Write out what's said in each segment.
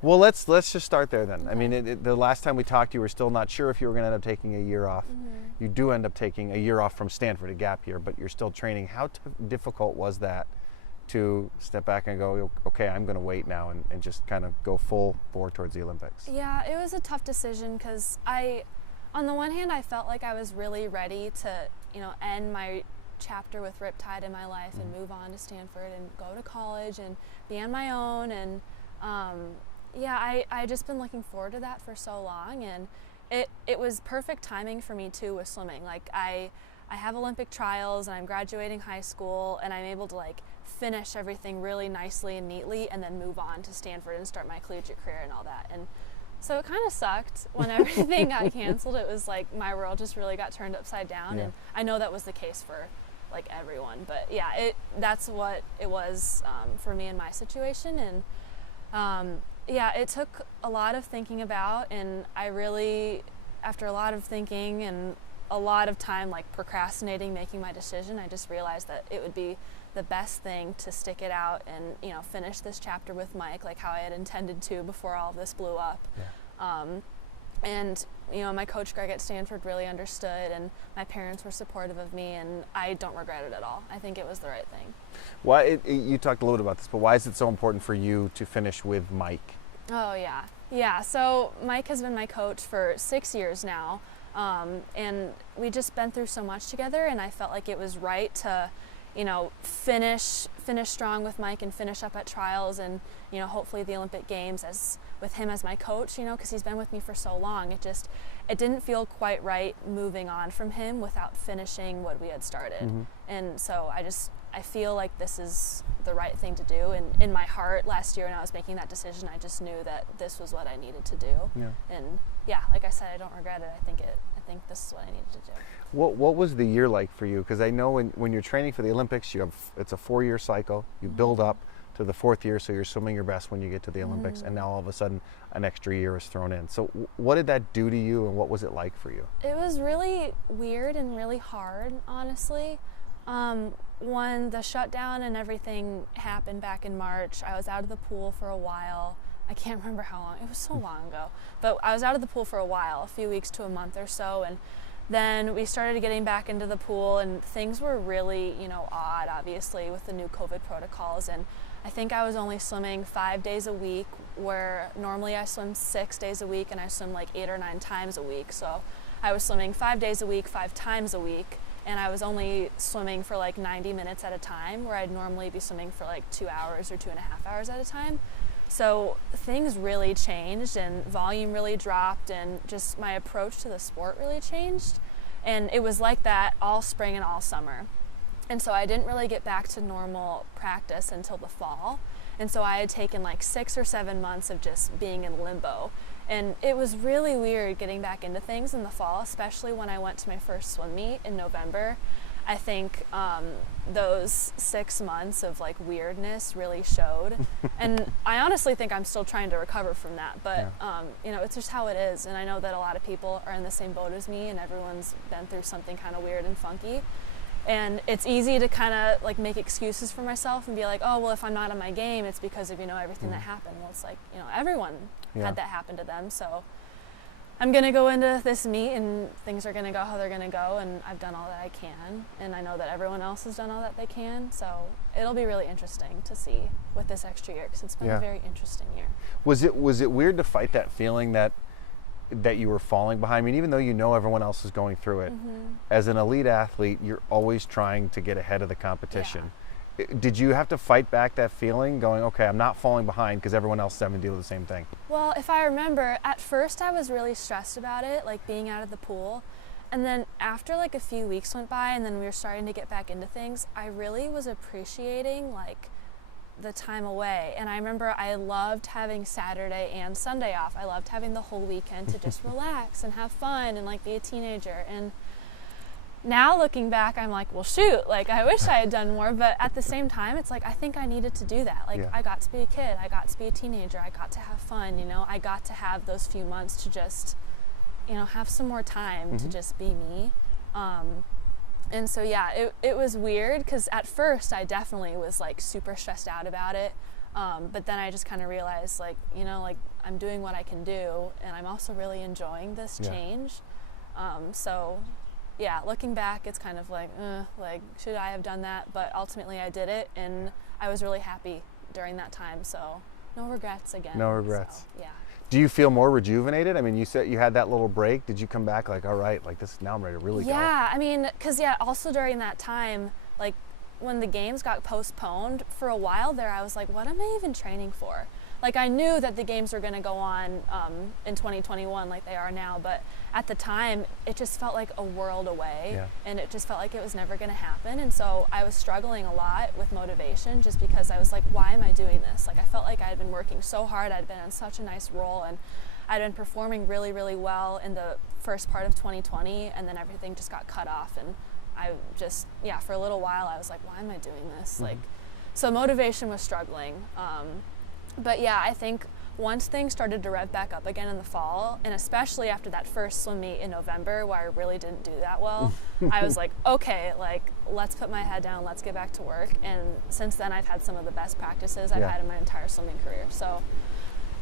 Well, let's just start there then. I mean, the last time we talked, you were still not sure if you were going to end up taking a year off. You do end up taking a year off from Stanford, a gap year, but you're still training. How difficult was that to step back and go, okay, I'm going to wait now and just kind of go full bore towards the Olympics? Yeah, it was a tough decision because on the one hand, I felt like I was really ready to, end my chapter with Riptide in my life and move on to Stanford and go to college and be on my own. And I just been looking forward to that for so long, and it was perfect timing for me too with swimming. Like I have Olympic trials and I'm graduating high school and I'm able to like finish everything really nicely and neatly and then move on to Stanford and start my collegiate career and all that. And so it kind of sucked when everything got canceled. It was like my world just really got turned upside down. And I know that was the case for like everyone, but yeah, that's what it was for me in my situation. And it took a lot of thinking about, and I really, after a lot of thinking and a lot of time like procrastinating making my decision, I just realized that it would be the best thing to stick it out and finish this chapter with Mike like how I had intended to before all of this blew up. And my coach Greg at Stanford really understood, and my parents were supportive of me, and I don't regret it at all. I think it was the right thing. Why you talked a little bit about this, but why is it so important for you to finish with Mike? Oh yeah. So Mike has been my coach for 6 years now, and we just been through so much together, and I felt like it was right to finish strong with Mike and finish up at trials and hopefully the Olympic Games as with him as my coach, because he's been with me for so long. It didn't feel quite right moving on from him without finishing what we had started. And so I feel like this is the right thing to do, and in my heart last year when I was making that decision, I just knew that this was what I needed to do. And like I said, I don't regret it. I think this is what I needed to do. What was the year like for you? Because I know when you're training for the Olympics, it's a 4-year cycle. You build up to the 4th year, so you're swimming your best when you get to the Olympics, and now all of a sudden an extra year is thrown in. So what did that do to you, and what was it like for you? It was really weird and really hard, honestly. When the shutdown and everything happened back in March, I was out of the pool for a while. I can't remember how long. It was so long ago. But I was out of the pool for a while, a few weeks to a month or so, and then we started getting back into the pool, and things were really, odd, obviously, with the new COVID protocols. And I think I was only swimming 5 days a week, where normally I swim 6 days a week, and I swim like 8 or 9 times a week. So I was swimming 5 days a week, 5 times a week, and I was only swimming for like 90 minutes at a time, where I'd normally be swimming for like 2 hours or 2.5 hours at a time. So things really changed, and volume really dropped, and just my approach to the sport really changed. And it was like that all spring and all summer. And so I didn't really get back to normal practice until the fall. And so I had taken like 6 or 7 months of just being in limbo. And it was really weird getting back into things in the fall, especially when I went to my first swim meet in November. I think those 6 months of like weirdness really showed. And I honestly think I'm still trying to recover from that, but it's just how it is. And I know that a lot of people are in the same boat as me, and everyone's been through something kind of weird and funky. And it's easy to kind of like make excuses for myself and be like, oh, well, if I'm not on my game, it's because of, everything that happened. Well, it's like, everyone had that happen to them. So I'm going to go into this meet, and things are going to go how they're going to go, and I've done all that I can, and I know that everyone else has done all that they can, so it'll be really interesting to see with this extra year, because it's been a very interesting year. Was it weird to fight that feeling that you were falling behind? I mean, even though everyone else is going through it, as an elite athlete, you're always trying to get ahead of the competition. Did you have to fight back that feeling, going, okay, I'm not falling behind because everyone else is having to deal with the same thing? Well, if I remember, at first I was really stressed about it, like being out of the pool. And then after like a few weeks went by and then we were starting to get back into things, I really was appreciating like the time away. And I remember I loved having Saturday and Sunday off. I loved having the whole weekend to just relax and have fun and like be a teenager. And now looking back, I'm like, well, shoot, like I wish I had done more, but at the same time, it's like, I think I needed to do that. Like I got to be a kid, I got to be a teenager, I got to have fun, I got to have those few months to just, have some more time to just be me. And so, it was weird because at first I definitely was like super stressed out about it. But then I just kind of realized, like, you know, like I'm doing what I can do, and I'm also really enjoying this change. So yeah, looking back, it's kind of like should I have done that? But ultimately I did it, and I was really happy during that time. So no regrets again. No regrets. So, yeah. Do you feel more rejuvenated? I mean, you said you had that little break. Did you come back like, all right, like this, now I'm ready to really go? Yeah, I mean, because also during that time, like when the games got postponed for a while there, I was like, what am I even training for? Like I knew that the games were going to go on in 2021 like they are now, but at the time it just felt like a world away, and it just felt like it was never going to happen. And so I was struggling a lot with motivation, just because I was like, why am I doing this? Like I felt like I had been working so hard, I'd been in such a nice role, and I'd been performing really, really well in the first part of 2020, and then everything just got cut off. And I just, for a little while I was like, why am I doing this? Like, so motivation was struggling. But yeah, I think once things started to rev back up again in the fall, and especially after that first swim meet in November where I really didn't do that well, I was like, okay, like let's put my head down, let's get back to work. And since then I've had some of the best practices I've had in my entire swimming career. So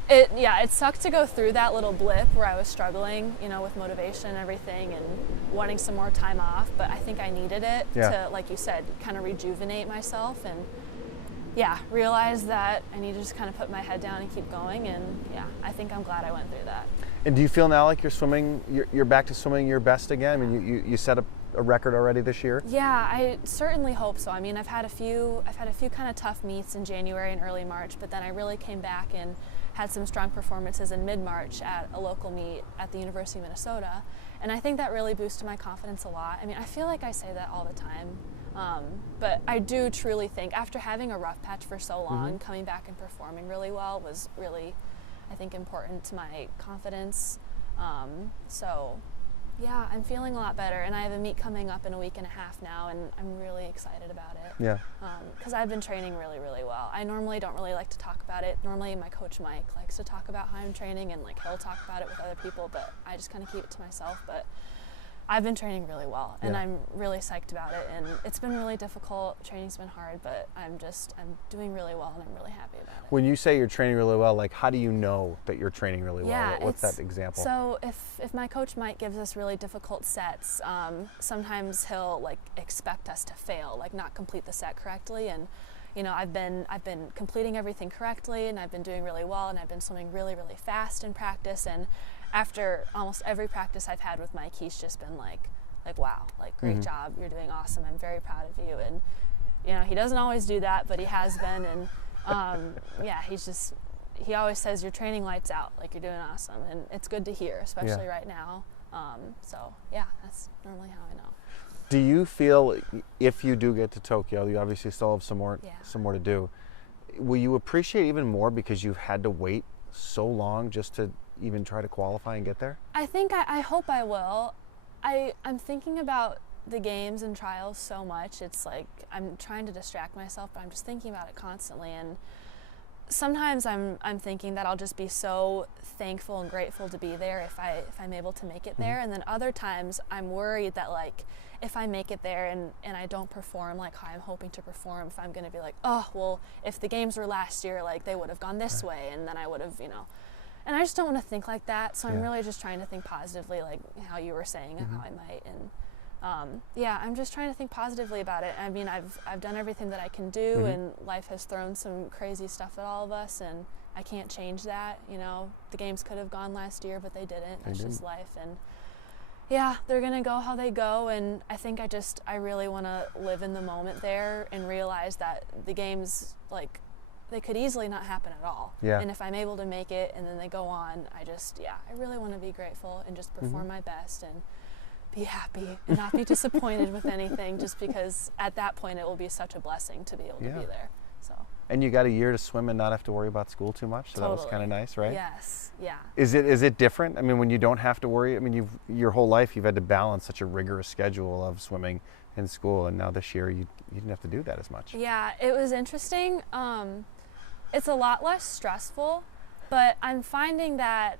it sucked to go through that little blip where I was struggling, you know, with motivation and everything and wanting some more time off, but I think I needed it to, like you said, kind of rejuvenate myself and realize that I need to just kind of put my head down and keep going. And I think I'm glad I went through that. And do you feel now like you're back to swimming your best again? I mean, you set up a record already this year? Yeah, I certainly hope so. I mean, I've had a few kind of tough meets in January and early March, but then I really came back and had some strong performances in mid-March at a local meet at the University of Minnesota. And I think that really boosted my confidence a lot. I mean, I feel like I say that all the time. But I do truly think after having a rough patch for so long, coming back and performing really well was really, I think, important to my confidence. So yeah, I'm feeling a lot better, and I have a meet coming up in a week and a half now, and I'm really excited about it. Yeah. Because I've been training really, really well. I normally don't really like to talk about it. Normally my coach Mike likes to talk about how I'm training, and like he'll talk about it with other people, but I just kind of keep it to myself. But I've been training really well, and I'm really psyched about it, and it's been really difficult. Training's been hard, but I'm doing really well, and I'm really happy about it. When you say you're training really well, like how do you know that you're training really well? What's that example? So if my coach Mike gives us really difficult sets, sometimes he'll like expect us to fail, like not complete the set correctly. And you know, I've been completing everything correctly, and I've been doing really well, and I've been swimming really, really fast in practice. And after almost every practice I've had with Mike, he's just been like wow, like great job, you're doing awesome, I'm very proud of you. And you know, he doesn't always do that, but he has been. And he always says you're training lights out, like you're doing awesome, and it's good to hear, especially right now. So yeah, that's normally how I know. Do you feel if you do get to Tokyo, you obviously still have some more to do, will you appreciate even more because you've had to wait so long just to even try to qualify and get there? I think I hope I will. I'm thinking about the games and trials so much. It's like I'm trying to distract myself, but I'm just thinking about it constantly. And sometimes I'm thinking that I'll just be so thankful and grateful to be there if I'm able to make it there. And then other times I'm worried that like if I make it there and I don't perform like how I'm hoping to perform, if I'm going to be like, oh well, if the games were last year, like they would have gone this way, and then I would have, you know. And I just don't want to think like that. So I'm really just trying to think positively, like how you were saying, and how I might. And I'm just trying to think positively about it. I mean, I've done everything that I can do, and life has thrown some crazy stuff at all of us, and I can't change that. You know, the games could have gone last year, but they didn't. That's just life. And yeah, they're gonna go how they go. And I think I really want to live in the moment there and realize that the games, like, they could easily not happen at all. Yeah. And if I'm able to make it and then they go on, I really want to be grateful and just perform my best and be happy and not be disappointed with anything, just because at that point it will be such a blessing to be able to be there. So. And you got a year to swim and not have to worry about school too much, so that was kind of nice, right? Yes, yeah. Is it different? I mean, when you don't have to worry, I mean, your whole life you've had to balance such a rigorous schedule of swimming and school, and now this year you didn't have to do that as much. Yeah, it was interesting. It's a lot less stressful, but I'm finding that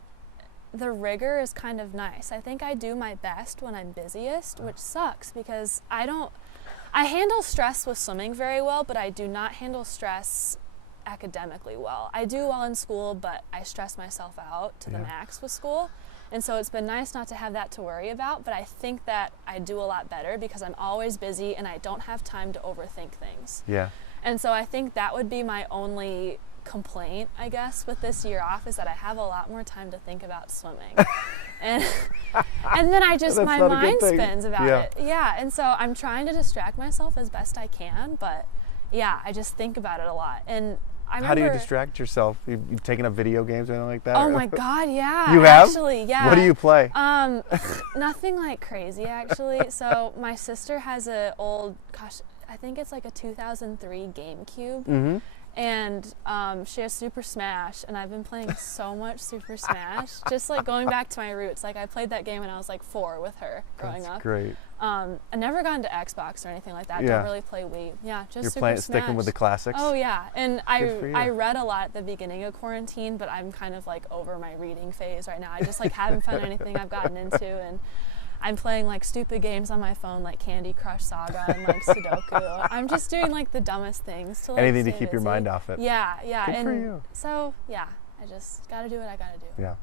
the rigor is kind of nice. I think I do my best when I'm busiest, which sucks because I handle stress with swimming very well, but I do not handle stress academically well. I do well in school, but I stress myself out to the max with school. And so it's been nice not to have that to worry about, but I think that I do a lot better because I'm always busy and I don't have time to overthink things. Yeah. And so I think that would be my only complaint, I guess, with this year off, is that I have a lot more time to think about swimming. and then I just, my mind spins about it. Yeah, and so I'm trying to distract myself as best I can, but yeah, I just think about it a lot. And I remember, how do you distract yourself? You've taken up video games or anything like that? Oh my God, yeah. You have? Actually, yeah. What do you play? Nothing like crazy, actually. So my sister has a old, gosh, I think it's like a 2003 GameCube. Mm-hmm. And she has Super Smash, and I've been playing so much Super Smash. Just like going back to my roots. Like I played that game when I was like 4 with her growing up. That's great. I never got into Xbox or anything like that. Yeah. Don't really play Wii. Yeah, just You're Super playing, Smash. sticking with the classics. Oh yeah, and Good for you. I read a lot at the beginning of quarantine, but I'm kind of like over my reading phase right now. I just like haven't found anything I've gotten into, and I'm playing like stupid games on my phone like Candy Crush Saga and like Sudoku. I'm just doing like the dumbest things to like anything to stay keep your busy. mind off it. Yeah, yeah. Good and for you. so yeah, I just gotta do what I gotta do. Yeah.